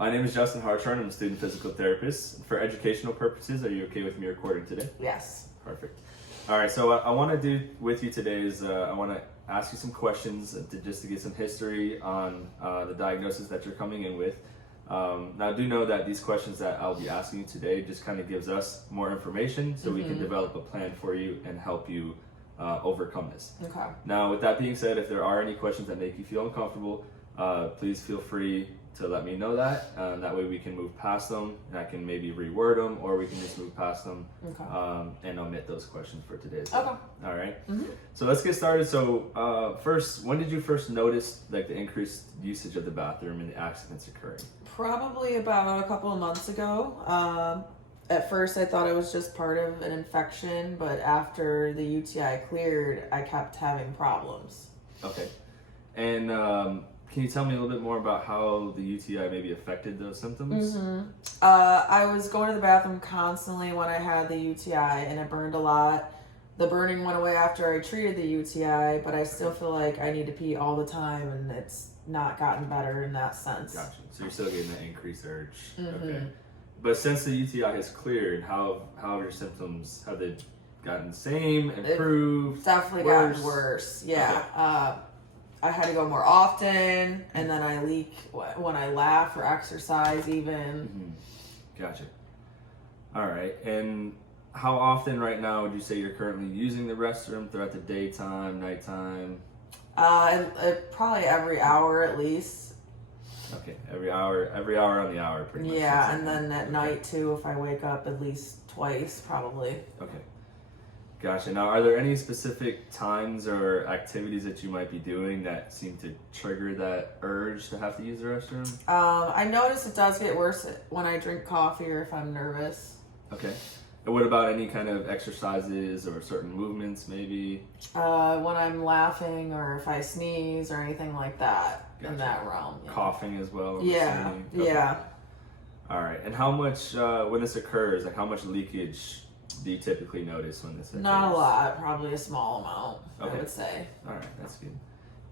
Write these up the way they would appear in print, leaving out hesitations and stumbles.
My name is Justin Hartshorn. I'm a student physical therapist. For educational purposes, are you okay with me recording today? Yes. Perfect. All right, so what I want to do with you today is I want to ask you some questions just to get some history on the diagnosis that you're coming in with. Now, do know that these questions that I'll be asking you today just kind of gives us more information so we can develop a plan for you and help you overcome this. Okay. Now, with that being said, if there are any questions that make you feel uncomfortable, please feel free to let me know that. That way we can move past them, and I can maybe reword them, or we can just move past them and omit those questions for today. Okay. All right. So let's get started. So first, when did you first notice like the increased usage of the bathroom and the accidents occurring? Probably about a couple of months ago. At first, I thought it was just part of an infection, but after the UTI cleared, I kept having problems. Okay. And can you tell me a little bit more about how the UTI maybe affected those symptoms? I was going to the bathroom constantly when I had the UTI, and it burned a lot. The burning went away after I treated the UTI, but I still feel like I need to pee all the time, and it's not gotten better in that sense. Gotcha. So you're still getting that increased urge. Okay. But since the UTI has cleared, how have your symptoms? Have they gotten the same, improved? It's definitely gotten worse. Yeah. Okay. I had to go more often, and then I leak when I laugh or exercise even. Gotcha. All right. And how often right now would you say you're currently using the restroom throughout the daytime, nighttime? Probably every hour at least. Okay, every hour on the hour pretty much. Yeah, and then at night too, if I wake up at least twice probably. Okay. Gotcha. Now, are there any specific times or activities that you might be doing that seem to trigger that urge to have to use the restroom? I notice it does get worse when I drink coffee or if I'm nervous. Okay. And what about any kind of exercises or certain movements maybe? When I'm laughing or if I sneeze or anything like that. Gotcha. In that realm. Yeah. Coughing as well? Yeah. Okay. Yeah. All right. And how much, when this occurs, like how much leakage do you typically notice when this occurs? Not a lot, probably a small amount, Okay. I would say. All right, that's good.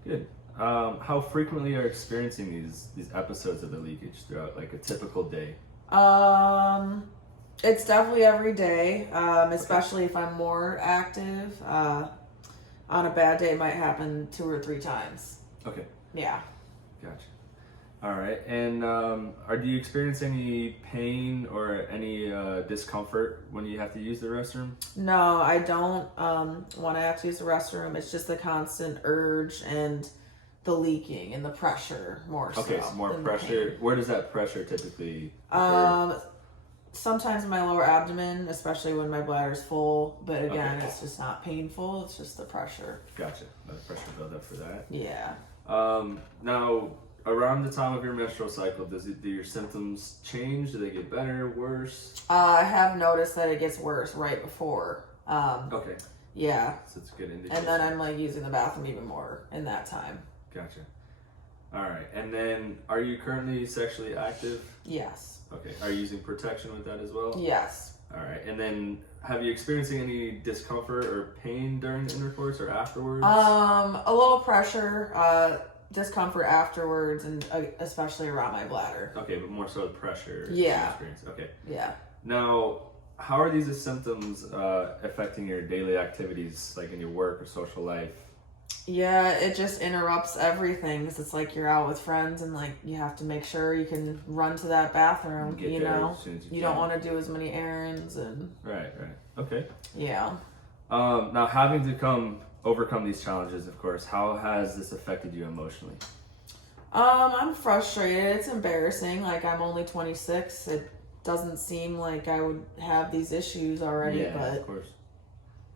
Good. How frequently are you experiencing these episodes of the leakage throughout like a typical day? It's definitely every day, especially if I'm more active. On a bad day, it might happen 2 or 3 times. Okay. Yeah. Gotcha. All right. And do you experience any pain or any discomfort when you have to use the restroom? No, I don't. When I have to use the restroom, it's just the constant urge and the leaking and the pressure more so. Okay, so more pressure. Where does that pressure typically occur? Sometimes in my lower abdomen, especially when my bladder's full. But again, Okay. it's just not painful. It's just the pressure. Gotcha. The pressure build up for that. Yeah. Now, around the time of your menstrual cycle, do your symptoms change? Do they get better, worse? I have noticed that it gets worse right before. Okay. Yeah. So it's a good indication. And then I'm like using the bathroom even more in that time. Gotcha. All right. And then, are you currently sexually active? Yes. Okay. Are you using protection with that as well? Yes. All right. And then, have you experiencing any discomfort or pain during the intercourse or afterwards? A little pressure, discomfort afterwards, and especially around my bladder. Okay, but more so the pressure. Yeah. Experience. Okay. Yeah. Now, how are these symptoms affecting your daily activities, like in your work or social life? Yeah, it just interrupts everything because it's like you're out with friends and like you have to make sure you can run to that bathroom. Get you there know, as soon as you don't want to do as many errands and. Right. Okay. Yeah. Now, having to overcome these challenges, of course, how has this affected you emotionally? I'm frustrated. It's embarrassing. Like I'm only 26. It doesn't seem like I would have these issues already. Yeah, but of course.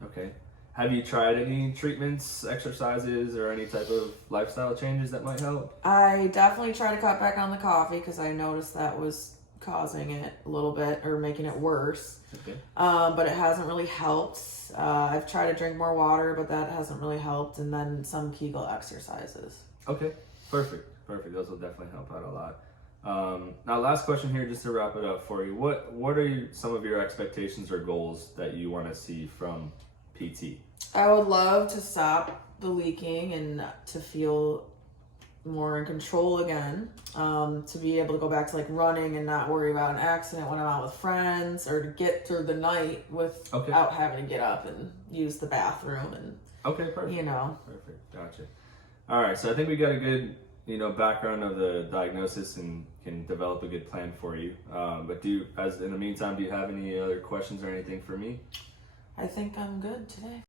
Okay. Have you tried any treatments, exercises, or any type of lifestyle changes that might help? I definitely try to cut back on the coffee because I noticed that was causing it a little bit or making it worse. Okay. But it hasn't really helped. I've tried to drink more water, but that hasn't really helped. And then some Kegel exercises. Okay. Perfect. Those will definitely help out a lot. Now, last question here, just to wrap it up for you. What are some of your expectations or goals that you want to see from PT? I would love to stop the leaking and to feel more in control again, to be able to go back to like running and not worry about an accident when I'm out with friends, or to get through the night without having to get up and use the bathroom and perfect. you know. Perfect. Gotcha. All right, so I think we got a good background of the diagnosis and can develop a good plan for you. But in the meantime, do you have any other questions or anything for me? I think I'm good today.